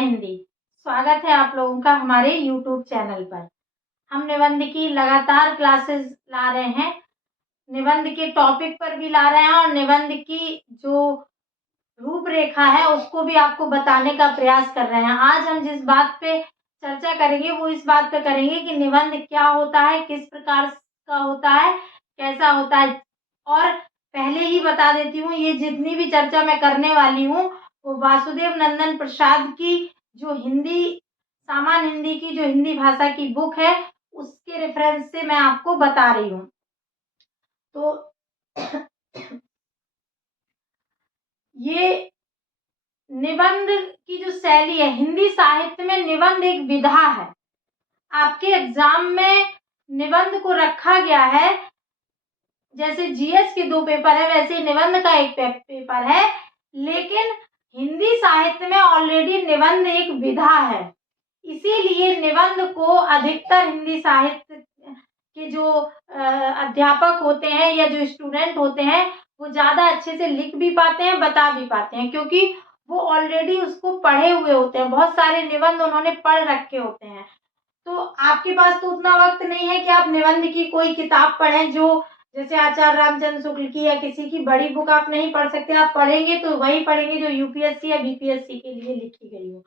हिंदी। स्वागत है आप लोगों का हमारे YouTube चैनल पर। हम निबंध की लगातार क्लासेस ला रहे हैं, निबंध के टॉपिक पर भी ला रहे हैं और निबंध की जो रूपरेखा है उसको भी आपको बताने का प्रयास कर रहे हैं। आज हम जिस बात पे चर्चा करेंगे वो इस बात पे करेंगे कि निबंध क्या होता है, किस प्रकार का होता है, कैसा होता है। और पहले ही बता देती हूँ, ये जितनी भी चर्चा मैं करने वाली हूँ वो वासुदेव नंदन प्रसाद की जो सामान्य हिंदी की जो हिंदी भाषा की बुक है उसके रेफरेंस से मैं आपको बता रही हूँ। तो ये निबंध की जो शैली है, हिंदी साहित्य में निबंध एक विधा है। आपके एग्जाम में निबंध को रखा गया है, जैसे जीएस के 2 पेपर है वैसे निबंध का एक पेपर है, लेकिन हिंदी साहित्य में ऑलरेडी निबंध एक विधा है। इसीलिए निबंध को अधिकतर हिंदी साहित्य के जो अध्यापक होते हैं या जो स्टूडेंट होते हैं वो ज्यादा अच्छे से लिख भी पाते हैं, बता भी पाते हैं, क्योंकि वो ऑलरेडी उसको पढ़े हुए होते हैं। बहुत सारे निबंध उन्होंने पढ़ रखे होते हैं। तो आपके पास तो उतना वक्त नहीं है कि आप निबंध की कोई किताब पढ़ें, जो जैसे आचार्य रामचंद्र शुक्ल की या किसी की बड़ी बुक आप नहीं पढ़ सकते। आप पढ़ेंगे तो वही पढ़ेंगे जो यूपीएससी या बीपीएससी के लिए लिखी गई हो।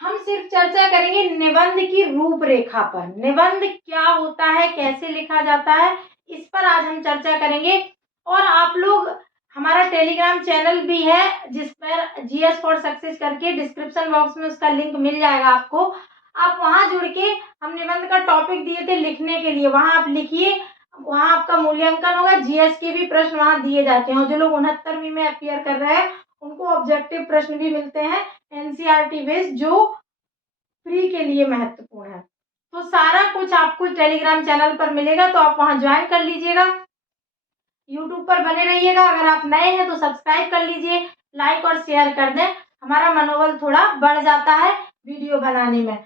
हम सिर्फ चर्चा करेंगे निबंध की रूपरेखा पर। निबंध क्या होता है, कैसे लिखा जाता है, इस पर आज हम चर्चा करेंगे। और आप लोग, हमारा टेलीग्राम चैनल भी है जिस पर जीएस फॉर सक्सेस करके डिस्क्रिप्शन बॉक्स में उसका लिंक मिल जाएगा आपको। आप वहां जुड़ के, हम निबंध का टॉपिक दिए थे लिखने के लिए, वहां आप लिखिए, वहां आपका मूल्यांकन होगा। जीएस के भी प्रश्न वहां दिए जाते हैं। जो लोग 69वीं में अपियर कर रहे हैं उनको ऑब्जेक्टिव प्रश्न भी मिलते हैं एनसीईआरटी बेस्ड, जो फ्री के लिए महत्वपूर्ण है। तो सारा कुछ आपको टेलीग्राम चैनल पर मिलेगा, तो आप वहां ज्वाइन कर लीजिएगा। यूट्यूब पर बने रहिएगा। अगर आप नए हैं तो सब्सक्राइब कर लीजिए, लाइक और शेयर कर दें, हमारा मनोबल थोड़ा बढ़ जाता है वीडियो बनाने में।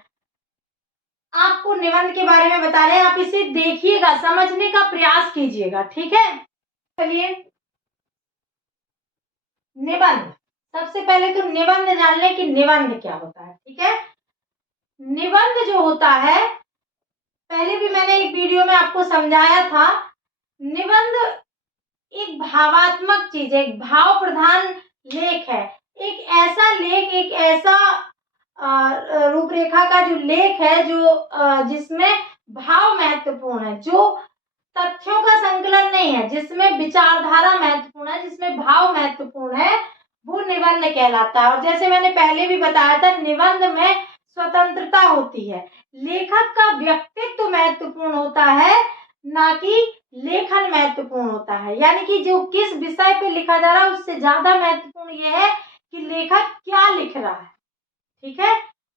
आपको निबंध के बारे में बता रहे हैं, आप इसे देखिएगा, समझने का प्रयास कीजिएगा, ठीक है। चलिए, निबंध, सबसे पहले तो निबंध जान लें कि निबंध क्या होता है, ठीक है। निबंध जो होता है, पहले भी मैंने एक वीडियो में आपको समझाया था, निबंध एक भावात्मक चीज है, एक भाव प्रधान लेख है। एक ऐसा लेख, एक ऐसा रूपरेखा का जो लेख है जो जिसमें भाव महत्वपूर्ण है, जो तथ्यों का संकलन नहीं है, जिसमें विचारधारा महत्वपूर्ण है, जिसमें भाव महत्वपूर्ण है, वो निबंध कहलाता है। और जैसे मैंने पहले भी बताया था, निबंध में स्वतंत्रता होती है, लेखक का व्यक्तित्व महत्वपूर्ण होता है, ना कि लेखन महत्वपूर्ण होता है। यानी कि जो किस विषय पे लिखा जा रहा है उससे ज्यादा महत्वपूर्ण यह है कि लेखक क्या लिख रहा है, ठीक है,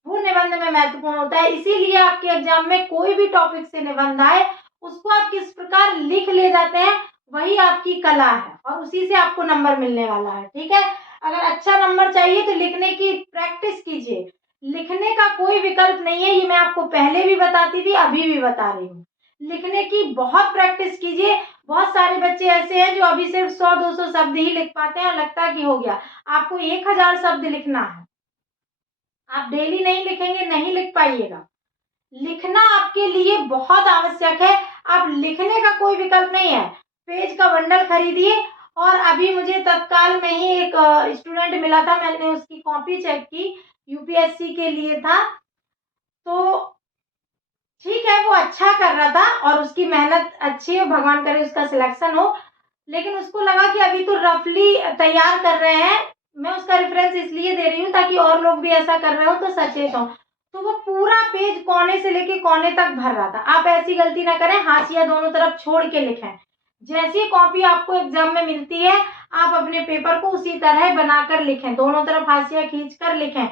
वो निबंध में महत्वपूर्ण होता है। इसीलिए आपके एग्जाम में कोई भी टॉपिक से निबंध आए, उसको आप किस प्रकार लिख ले जाते हैं वही आपकी कला है, और उसी से आपको नंबर मिलने वाला है, ठीक है। अगर अच्छा नंबर चाहिए तो लिखने की प्रैक्टिस कीजिए, लिखने का कोई विकल्प नहीं है, ये मैं आपको पहले भी बताती थी, अभी भी बता रही हूँ। लिखने की बहुत प्रैक्टिस कीजिए। बहुत सारे बच्चे ऐसे हैं जो अभी सिर्फ 100-200 शब्द ही लिख पाते हैं और लगता है कि हो गया। आपको 1000 शब्द लिखना है, आप डेली नहीं लिखेंगे, नहीं लिख पाइएगा। लिखना आपके लिए बहुत आवश्यक है। आप लिखने का कोई विकल्प नहीं है, पेज का बंडल खरीदिए। और अभी मुझे तत्काल में ही एक स्टूडेंट मिला था, मैंने उसकी कॉपी चेक की, यूपीएससी के लिए था, तो ठीक है वो अच्छा कर रहा था और उसकी मेहनत अच्छी है, भगवान करे उसका सिलेक्शन हो। लेकिन उसको लगा कि अभी तो रफली तैयार कर रहे हैं, मैं उसका रेफरेंस इसलिए दे रही हूँ ताकि और लोग भी ऐसा कर रहे हो तो सचेत हो। तो वो पूरा पेज कोने से लेके कोने तक भर रहा था। आप ऐसी गलती ना करें, हाशिया दोनों तरफ छोड़ के लिखें। जैसी कॉपी आपको एग्जाम में मिलती है आप अपने पेपर को उसी तरह बनाकर लिखें, दोनों तरफ हाशिया खींच कर लिखें,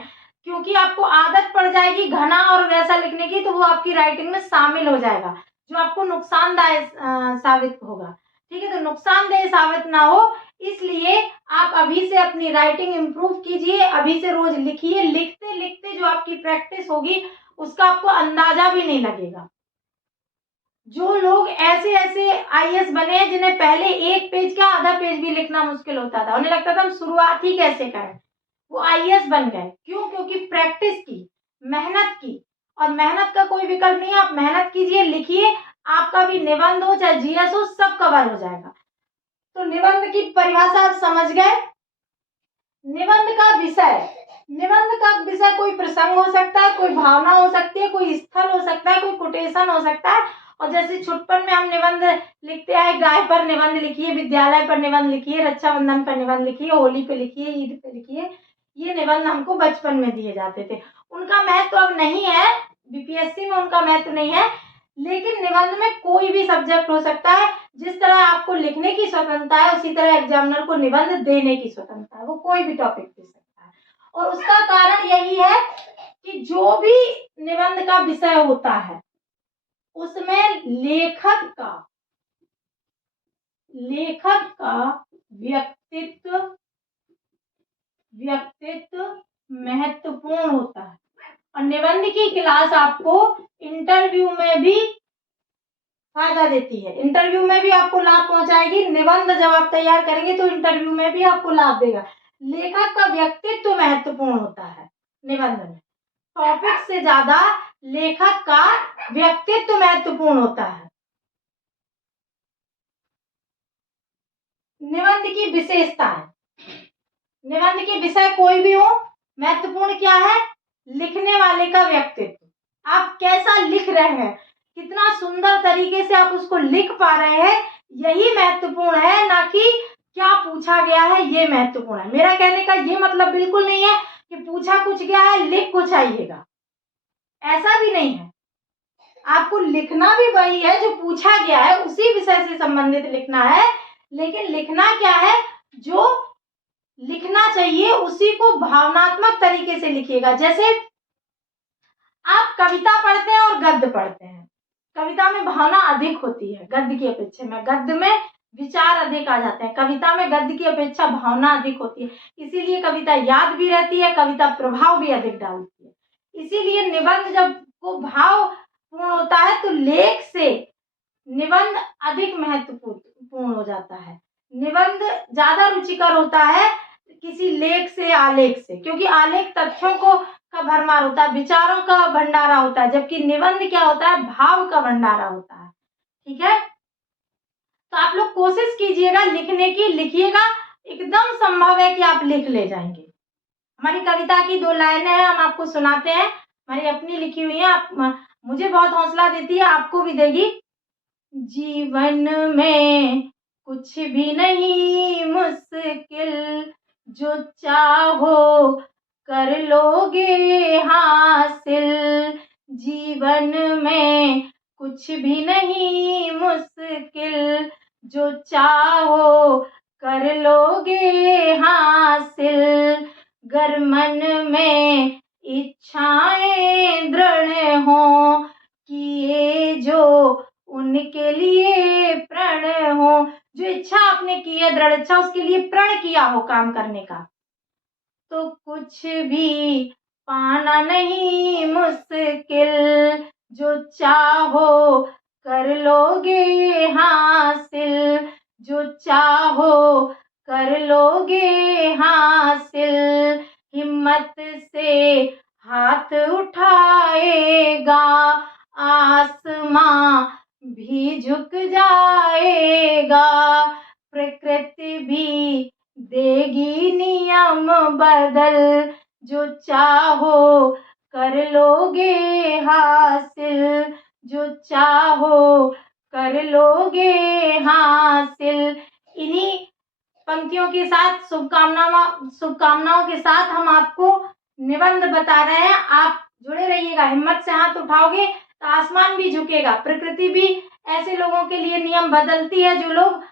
क्योंकि आपको आदत पड़ जाएगी घना और वैसा लिखने की, तो वो आपकी राइटिंग में शामिल हो जाएगा, जो आपको नुकसानदायक साबित होगा, ठीक है। तो नुकसानदेह साबित ना हो इसलिए आप अभी से अपनी राइटिंग इम्प्रूव कीजिए, अभी से रोज लिखिए। लिखते लिखते जो आपकी प्रैक्टिस होगी उसका आपको अंदाजा भी नहीं लगेगा। जो लोग ऐसे ऐसे आईएएस बने हैं जिन्हें पहले एक पेज का आधा पेज भी लिखना मुश्किल होता था, उन्हें लगता था हम शुरुआत ही कैसे करें, वो आईएएस बन गए। क्यों? क्योंकि प्रैक्टिस की, मेहनत की, और मेहनत का कोई विकल्प नहीं है। आप मेहनत कीजिए, लिखिए, आपका भी निबंध हो चाहे जीएस हो, सब कवर हो जाएगा। तो निबंध की परिभाषा आप समझ गए। निबंध का विषय, निबंध का विषय कोई प्रसंग हो सकता है, कोई भावना हो सकती है, कोई स्थल हो सकता है, कोई कोटेशन हो सकता है। और जैसे छुटपन में हम निबंध लिखते हैं, गाय पर निबंध लिखिए, विद्यालय पर निबंध लिखिए, रक्षाबंधन पर निबंध लिखिए, होली पे लिखिए, ईद पे लिखिए, ये निबंध हमको बचपन में दिए जाते थे। उनका महत्व अब नहीं है, बीपीएससी में उनका महत्व नहीं है, लेकिन निबंध में कोई भी सब्जेक्ट हो सकता है। जिस तरह आपको लिखने की स्वतंत्रता है, उसी तरह एग्जामिनर को निबंध देने की स्वतंत्रता है, वो कोई भी टॉपिक दे सकता है। और उसका कारण यही है कि जो भी निबंध का विषय होता है उसमें लेखक का व्यक्तित्व महत्वपूर्ण होता है। और निबंध की क्लास आपको इंटरव्यू में भी फायदा देती है, इंटरव्यू में भी आपको लाभ पहुंचाएगी। निबंध जब आप तैयार करेंगे तो इंटरव्यू में भी आपको लाभ देगा। लेखक का व्यक्तित्व महत्वपूर्ण होता है निबंध में, टॉपिक से ज्यादा लेखक का व्यक्तित्व महत्वपूर्ण होता है। निबंध की विशेषताएं, निबंध के विषय कोई भी हो, महत्वपूर्ण क्या है? लिखने वाले का व्यक्तित्व। आप कैसा लिख रहे हैं, कितना सुंदर तरीके से आप उसको लिख पा रहे हैं, यही महत्वपूर्ण है, ना कि क्या पूछा गया है ये महत्वपूर्ण है। मेरा कहने का ये मतलब बिल्कुल नहीं है कि पूछा कुछ गया है लिख कुछ आइएगा, ऐसा भी नहीं है। आपको लिखना भी वही है जो पूछा गया है, उसी विषय से संबंधित लिखना है। लेकिन लिखना क्या है? जो लिखना चाहिए उसी को भावनात्मक तरीके से लिखिएगा। जैसे आप कविता पढ़ते हैं और गद्य पढ़ते हैं, कविता में भावना अधिक होती है गद्य की अपेक्षा में, गद्य में विचार अधिक आ जाते हैं, कविता में गद्य की अपेक्षा भावना अधिक होती है। इसीलिए कविता याद भी रहती है, कविता प्रभाव भी अधिक डालती है। इसीलिए निबंध जब को भावपूर्ण होता है तो लेख से निबंध अधिक महत्वपूर्ण हो जाता है। निबंध ज्यादा रुचिकर होता है किसी लेख से, आलेख से, क्योंकि आलेख तथ्यों को का भरमार होता है, विचारों का भंडारा होता है, जबकि निबंध क्या होता है? भाव का भंडारा होता है। ठीक है, तो आप लोग कोशिश कीजिएगा लिखने की, लिखिएगा, एकदम संभव है कि आप लिख ले जाएंगे। हमारी कविता की 2 लाइनें हैं, हम आपको सुनाते हैं, हमारी अपनी लिखी हुई है, आप मुझे बहुत हौसला देती है, आपको भी देगी। जीवन में कुछ भी नहीं मुश्किल, जो चाहो कर लोगे हासिल। जीवन में कुछ भी नहीं मुश्किल, जो चाहो कर लोगे हासिल। गर मन में इच्छाएं दृढ़ हो, किए जो उनके लिए प्रण हो। जो इच्छा आपने की है, दृढ़ इच्छा, उसके लिए प्रण किया हो काम करने का, तो कुछ भी पाना नहीं मुश्किल। जो चाहो कर लोगे हासिल, जो चाहो कर लोगे हासिल। हिम्मत से हाथ उठाएगा, आसमां भी झुक जाएगा। प्रकृति भी देगी नियम बदल, जो चाहो कर लोगे हासिल। जो चाहो कर लोगे हासिल। इन्हीं पंक्तियों के साथ, शुभकामनाओं के साथ हम आपको निबंध बता रहे हैं। आप जुड़े रहिएगा। हिम्मत से हाथ उठाओगे तो आसमान भी झुकेगा, प्रकृति भी ऐसे लोगों के लिए नियम बदलती है जो लोग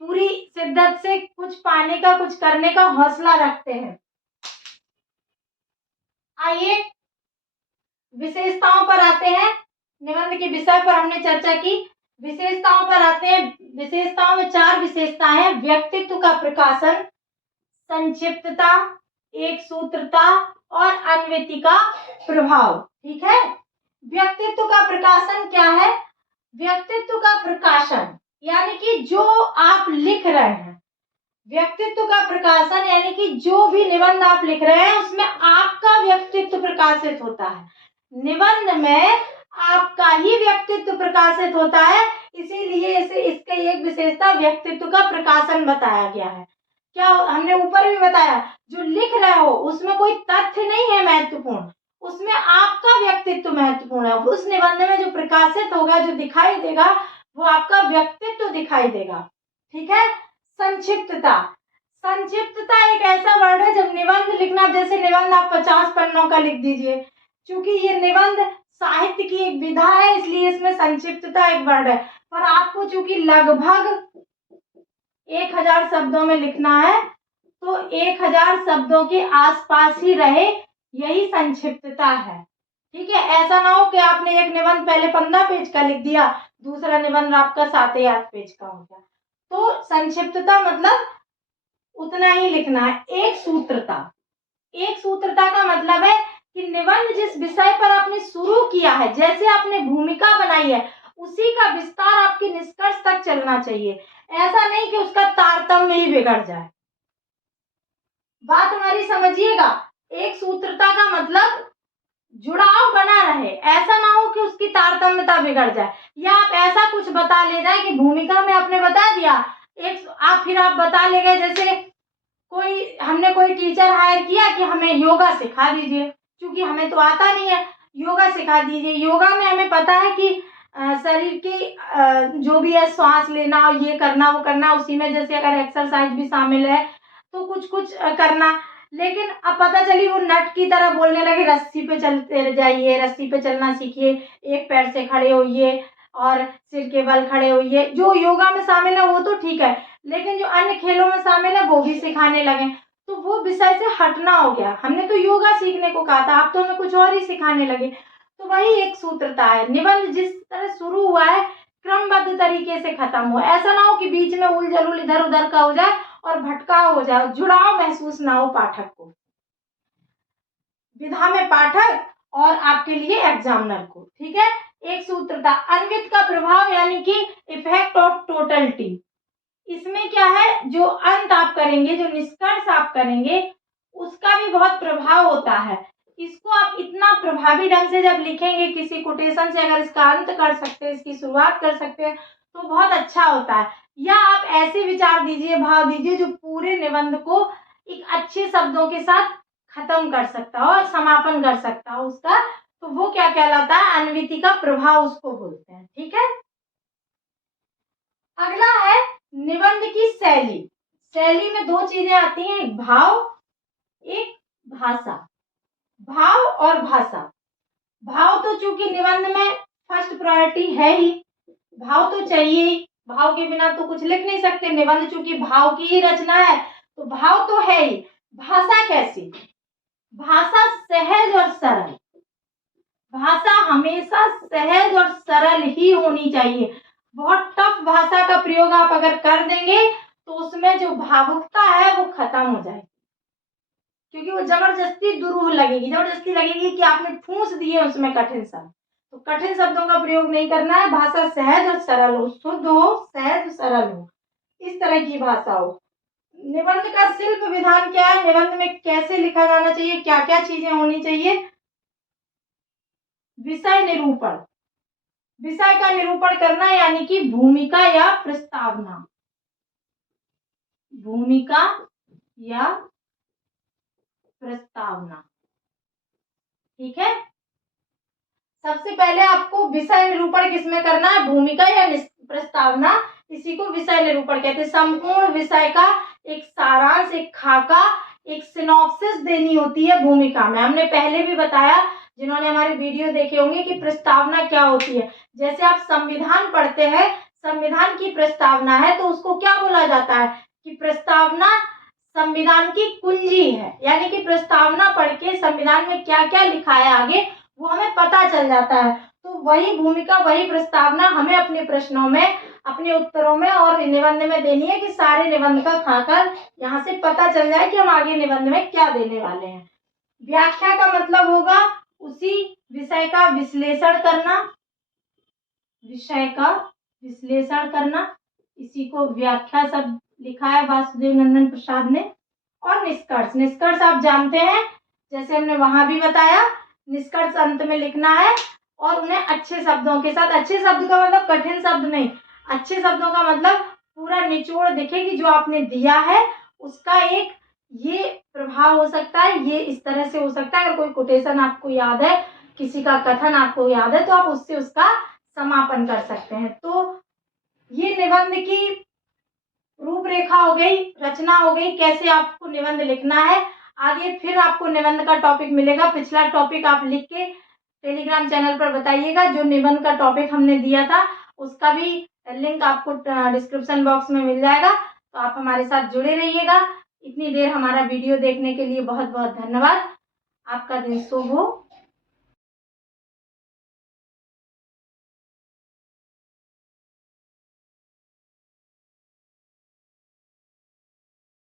पूरी शिद्दत से कुछ पाने का, कुछ करने का हौसला रखते हैं। आइए विशेषताओं पर आते हैं। निबंध के विषय पर हमने चर्चा की, विशेषताओं पर आते हैं। विशेषताओं में 4 विशेषताएं हैं। व्यक्तित्व का प्रकाशन, संक्षिप्तता, एक सूत्रता और अन्वयिति का प्रभाव। ठीक है, व्यक्तित्व का प्रकाशन क्या है? व्यक्तित्व का प्रकाशन यानी कि जो आप लिख रहे हैं, व्यक्तित्व का प्रकाशन यानी कि जो भी निबंध आप लिख रहे हैं उसमें आपका व्यक्तित्व प्रकाशित होता है। निबंध में आपका ही व्यक्तित्व प्रकाशित होता है, इसीलिए इसे इसकी एक विशेषता व्यक्तित्व का प्रकाशन बताया गया है। क्या हमने ऊपर भी बताया, जो लिख रहे हो उसमें कोई तथ्य नहीं है महत्वपूर्ण, उसमें आपका व्यक्तित्व महत्वपूर्ण है। उस निबंध में जो प्रकाशित होगा, जो दिखाई देगा, वो आपका व्यक्तित्व दिखाई देगा। ठीक है। संक्षिप्तता, संक्षिप्तता एक ऐसा वर्ड है, जब निबंध लिखना, जैसे निबंध आप 50 पन्नों का लिख दीजिए, क्योंकि ये निबंध साहित्य की एक विधा है, इसलिए इसमें संक्षिप्तता एक वर्ड है। पर आपको चूंकि लगभग 1000 शब्दों में लिखना है, तो 1000 शब्दों के आसपास ही रहे, यही संक्षिप्तता है। ठीक है। ऐसा ना हो कि आपने एक निबंध पहले 15 पेज का लिख दिया, दूसरा निबंध आपका 7 या 8 पेज का हो गया। तो संक्षिप्तता मतलब उतना ही लिखना है। एक सूत्रता, एक सूत्रता का मतलब है कि निबंध जिस विषय पर आपने शुरू किया है, जैसे आपने भूमिका बनाई है, उसी का विस्तार आपके निष्कर्ष तक चलना चाहिए। ऐसा नहीं कि उसका तारतम्य ही बिगड़ जाए। बात हमारी समझिएगा। एक सूत्रता का मतलब जुड़ाव बना रहे, ऐसा ना हो कि उसकी तारतम्यता बिगड़ जाए, या आप ऐसा कुछ बता ले जाए कि भूमिका में आपने बता दिया एक, फिर आप बता ले गए, जैसे हमने कोई टीचर हायर किया कि हमें योगा सिखा दीजिए, क्योंकि हमें तो आता नहीं है, योगा सिखा दीजिए। योगा में हमें पता है कि शरीर की जो भी है, श्वास लेना और ये करना वो करना, उसी में जैसे अगर एक्सरसाइज भी शामिल है तो कुछ कुछ करना। लेकिन अब पता चली वो नट की तरह बोलने लगे, रस्सी पे चलते जाइए, रस्सी पे चलना सीखिए, एक पैर से खड़े होइए और सिर के बल खड़े होइए। जो योगा में शामिल है वो तो ठीक है, लेकिन जो अन्य खेलों में शामिल है वो भी सिखाने लगे, तो वो विषय से हटना हो गया। हमने तो योगा सीखने को कहा था, आप तो हमें कुछ और ही सिखाने लगे। तो वही एक सूत्रता है। निबंध जिस तरह शुरू हुआ है, क्रमबद्ध तरीके से खत्म हो, ऐसा ना हो कि बीच में उल जलूल इधर उधर का हो जाए और भटकाव हो जाए, जुड़ाव महसूस ना हो पाठक को, विधा में पाठक और आपके लिए एग्जामिनर को। ठीक है। एक सूत्रता। अन्वित का प्रभाव यानी कि इफेक्ट ऑफ टोटलिटी, इसमें क्या है, जो अंत आप करेंगे, जो निष्कर्ष आप करेंगे, उसका भी बहुत प्रभाव होता है। इसको आप इतना प्रभावी ढंग से जब लिखेंगे, किसी कोटेशन से अगर इसका अंत कर सकते हैं, इसकी शुरुआत कर सकते हैं, तो बहुत अच्छा होता है। या आप ऐसे विचार दीजिए, भाव दीजिए, जो पूरे निबंध को एक अच्छे शब्दों के साथ खत्म कर सकता हो और समापन कर सकता हो उसका, तो वो क्या कहलाता है, अन्विति का प्रभाव उसको बोलते हैं। ठीक है। अगला है निबंध की शैली। शैली में दो चीजें आती हैं, एक भाव, एक भाषा। भाव और भाषा। भाव तो चूंकि निबंध में फर्स्ट प्रायोरिटी है ही, भाव तो चाहिए ही, भाव के बिना तो कुछ लिख नहीं सकते। निबंध चूंकि भाव की ही रचना है, तो भाव तो है ही। भाषा कैसी, भाषा सहज और सरल। भाषा हमेशा सहज और सरल ही होनी चाहिए। बहुत टफ भाषा का प्रयोग आप अगर कर देंगे तो उसमें जो भावुकता है वो खत्म हो जाएगी, क्योंकि वो जबरदस्ती दुरूह लगेगी, जबरदस्ती लगेगी कि आपने ठूंस दिए उसमें कठिन शब्द। तो कठिन शब्दों का प्रयोग नहीं करना है। भाषा सहज और सरल हो, शुद्ध हो, सहज सरल हो, इस तरह की भाषा हो। निबंध का शिल्प विधान क्या है, निबंध में कैसे लिखा जाना चाहिए, क्या क्या चीजें होनी चाहिए। विषय निरूपण, विषय का निरूपण करना, यानी कि भूमिका या प्रस्तावना, भूमिका या प्रस्तावना। ठीक है। सबसे पहले आपको विषय निरूपण किसमें करना है, भूमिका या प्रस्तावना, इसी को विषय निरूपण कहते हैं। संपूर्ण विषय का एक सारांश, एक खाका, एक सिनॉप्सिस देनी होती है भूमिका में। हमने पहले भी बताया, जिन्होंने हमारे वीडियो देखे होंगे, कि प्रस्तावना क्या होती है। जैसे आप संविधान पढ़ते हैं, संविधान की प्रस्तावना है, तो उसको क्या बोला जाता है कि प्रस्तावना संविधान की कुंजी है, यानी कि प्रस्तावना पढ़ के संविधान में क्या क्या लिखा है आगे वो हमें पता चल जाता है। तो वही भूमिका, वही प्रस्तावना हमें अपने प्रश्नों में, अपने उत्तरों में और निबंध में देनी है, कि सारे निबंध का खाकर यहाँ से पता चल जाए कि हम आगे निबंध में क्या देने वाले हैं। व्याख्या का मतलब होगा उसी विषय का विश्लेषण करना, विषय का विश्लेषण करना, इसी को व्याख्या शब्द लिखा है वासुदेव नंदन प्रसाद ने। और निष्कर्ष, निष्कर्ष आप जानते हैं, जैसे हमने वहां भी बताया, निष्कर्ष अंत में लिखना है और उन्हें अच्छे शब्दों के साथ, अच्छे शब्द का मतलब कठिन शब्द नहीं, अच्छे शब्दों का मतलब पूरा निचोड़ दिखे कि जो आपने दिया है उसका एक ये प्रभाव हो सकता है, ये इस तरह से हो सकता है। अगर कोई कोटेशन आपको याद है, किसी का कथन आपको याद है, तो आप उससे उसका समापन कर सकते हैं। तो ये निबंध की रूपरेखा हो गई, रचना हो गई, कैसे आपको निबंध लिखना है। आगे फिर आपको निबंध का टॉपिक मिलेगा, पिछला टॉपिक आप लिख के टेलीग्राम चैनल पर बताइएगा। जो निबंध का टॉपिक हमने दिया था उसका भी लिंक आपको डिस्क्रिप्शन बॉक्स में मिल जाएगा, तो आप हमारे साथ जुड़े रहिएगा। इतनी देर हमारा वीडियो देखने के लिए बहुत बहुत धन्यवाद। आपका दिन शुभ हो।